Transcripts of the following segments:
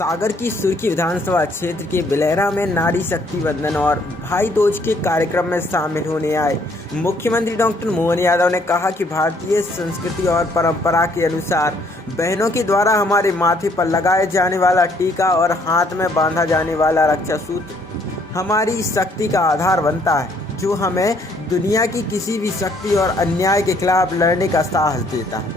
सागर की सुर्खी विधानसभा क्षेत्र के बिलेहरा में नारी शक्ति वंदन और भाई दूज के कार्यक्रम में शामिल होने आए मुख्यमंत्री डॉक्टर मोहन यादव ने कहा कि भारतीय संस्कृति और परंपरा के अनुसार बहनों के द्वारा हमारे माथे पर लगाए जाने वाला टीका और हाथ में बांधा जाने वाला रक्षा सूत्र हमारी शक्ति का आधार बनता है, जो हमें दुनिया की किसी भी शक्ति और अन्याय के खिलाफ लड़ने का साहस देता है।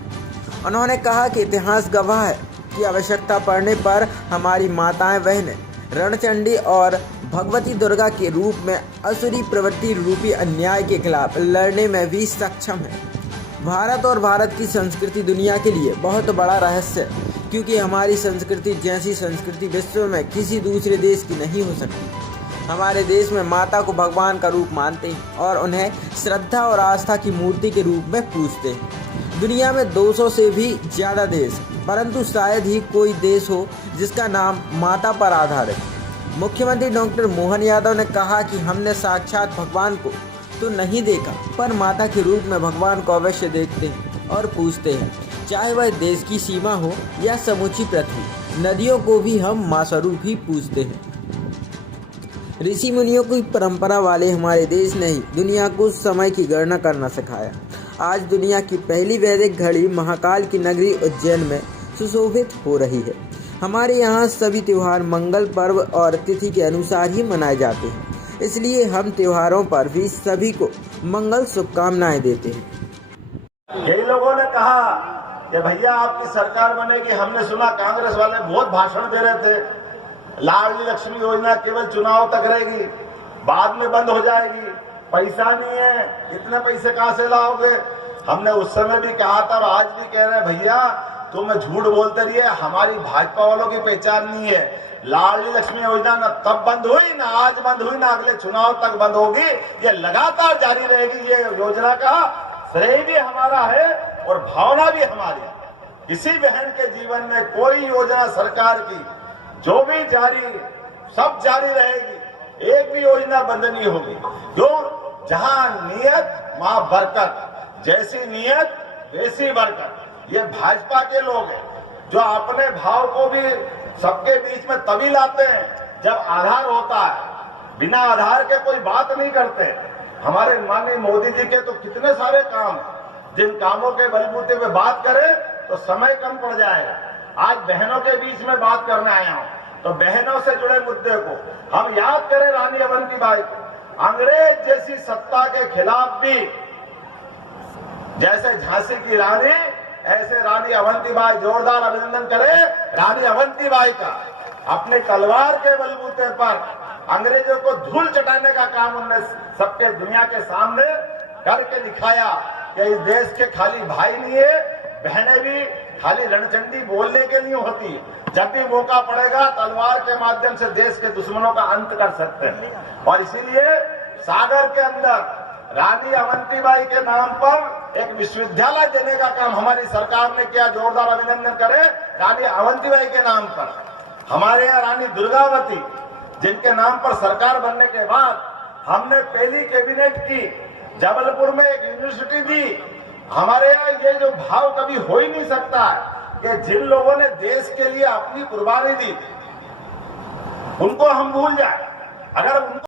उन्होंने कहा कि इतिहास गवाह है की आवश्यकता पड़ने पर हमारी माताएं बहनें रणचंडी और भगवती दुर्गा के रूप में असुरी प्रवृत्ति रूपी अन्याय के खिलाफ लड़ने में भी सक्षम है। भारत और भारत की संस्कृति दुनिया के लिए बहुत बड़ा रहस्य है, क्योंकि हमारी संस्कृति जैसी संस्कृति विश्व में किसी दूसरे देश की नहीं हो सकती। हमारे देश में माता को भगवान का रूप मानते हैं और उन्हें श्रद्धा और आस्था की मूर्ति के रूप में पूजते हैं। दुनिया में 200 से भी ज़्यादा देश, परंतु शायद ही कोई देश हो जिसका नाम माता पर आधारित है। मुख्यमंत्री डॉक्टर मोहन यादव ने कहा कि हमने साक्षात भगवान को तो नहीं देखा, पर माता के रूप में भगवान को अवश्य देखते हैं और पूजते हैं, चाहे वह देश की सीमा हो या समूची पृथ्वी। नदियों को भी हम माँ स्वरूप ही पूजते हैं। ऋषि मुनियों की परंपरा वाले हमारे देश ने ही दुनिया को समय की गणना करना सिखाया। आज दुनिया की पहली वैदिक घड़ी महाकाल की नगरी उज्जैन में सुशोभित हो रही है। हमारे यहाँ सभी त्योहार मंगल पर्व और तिथि के अनुसार ही मनाए जाते हैं, इसलिए हम त्योहारों पर भी सभी को मंगल शुभकामनाएं देते हैं। यही लोगों ने कहा कि भैया आपकी सरकार बनेगी। हमने सुना कांग्रेस वाले बहुत भाषण दे रहे थे, लाडली लक्ष्मी योजना केवल चुनाव तक रहेगी, बाद में बंद हो जाएगी, पैसा नहीं है, इतने पैसे कहां से लाओगे। हमने उस समय भी कहा था और आज भी कह रहे हैं, भैया तुम झूठ बोलते रहिए, हमारी भाजपा वालों की पहचान नहीं है। लाडली लक्ष्मी योजना न तब बंद हुई, ना आज बंद हुई, ना अगले चुनाव तक बंद होगी, ये लगातार जारी रहेगी। ये योजना का श्रेय भी हमारा है और भावना भी हमारी है। किसी बहन के जीवन में कोई योजना सरकार की जो भी जारी, सब जारी रहेगी, एक भी योजना बंद नहीं होगी। जो जहां नियत वहां बरकत, जैसी नियत वैसी बरकत। ये भाजपा के लोग हैं जो अपने भाव को भी सबके बीच में तभी लाते हैं जब आधार होता है, बिना आधार के कोई बात नहीं करते। हमारे माननीय मोदी जी के तो कितने सारे काम, जिन कामों के बलबूते पे बात करें तो समय कम पड़ जाएगा। आज बहनों के बीच में बात करने आया हूं, तो बहनों से जुड़े मुद्दे को हम याद करें। रानी अवंतीबाई को, अंग्रेज जैसी सत्ता के खिलाफ भी जैसे झांसी की रानी, ऐसे रानी अवंतीबाई। जोरदार अभिनंदन करें रानी अवंतीबाई का। अपने तलवार के बलबूते पर अंग्रेजों को धूल चटाने का काम उन्होंने सबके दुनिया के सामने करके दिखाया कि इस देश के खाली भाई नहीं है, बहनें भी खाली रणचंडी बोलने के लिए होती। जब भी मौका पड़ेगा तलवार के माध्यम से देश के दुश्मनों का अंत कर सकते हैं। और इसीलिए सागर के अंदर रानी अवंतीबाई के नाम पर एक विश्वविद्यालय देने का काम हमारी सरकार ने किया। जोरदार अभिनंदन करें रानी अवंतीबाई के नाम पर। हमारे यहाँ रानी दुर्गावती, जिनके नाम पर सरकार बनने के बाद हमने पहली कैबिनेट की, जबलपुर में एक यूनिवर्सिटी दी। हमारे यहाँ ये जो भाव कभी हो ही नहीं सकता है कि जिन लोगों ने देश के लिए अपनी कुर्बानी दी उनको हम भूल जाए। अगर उनको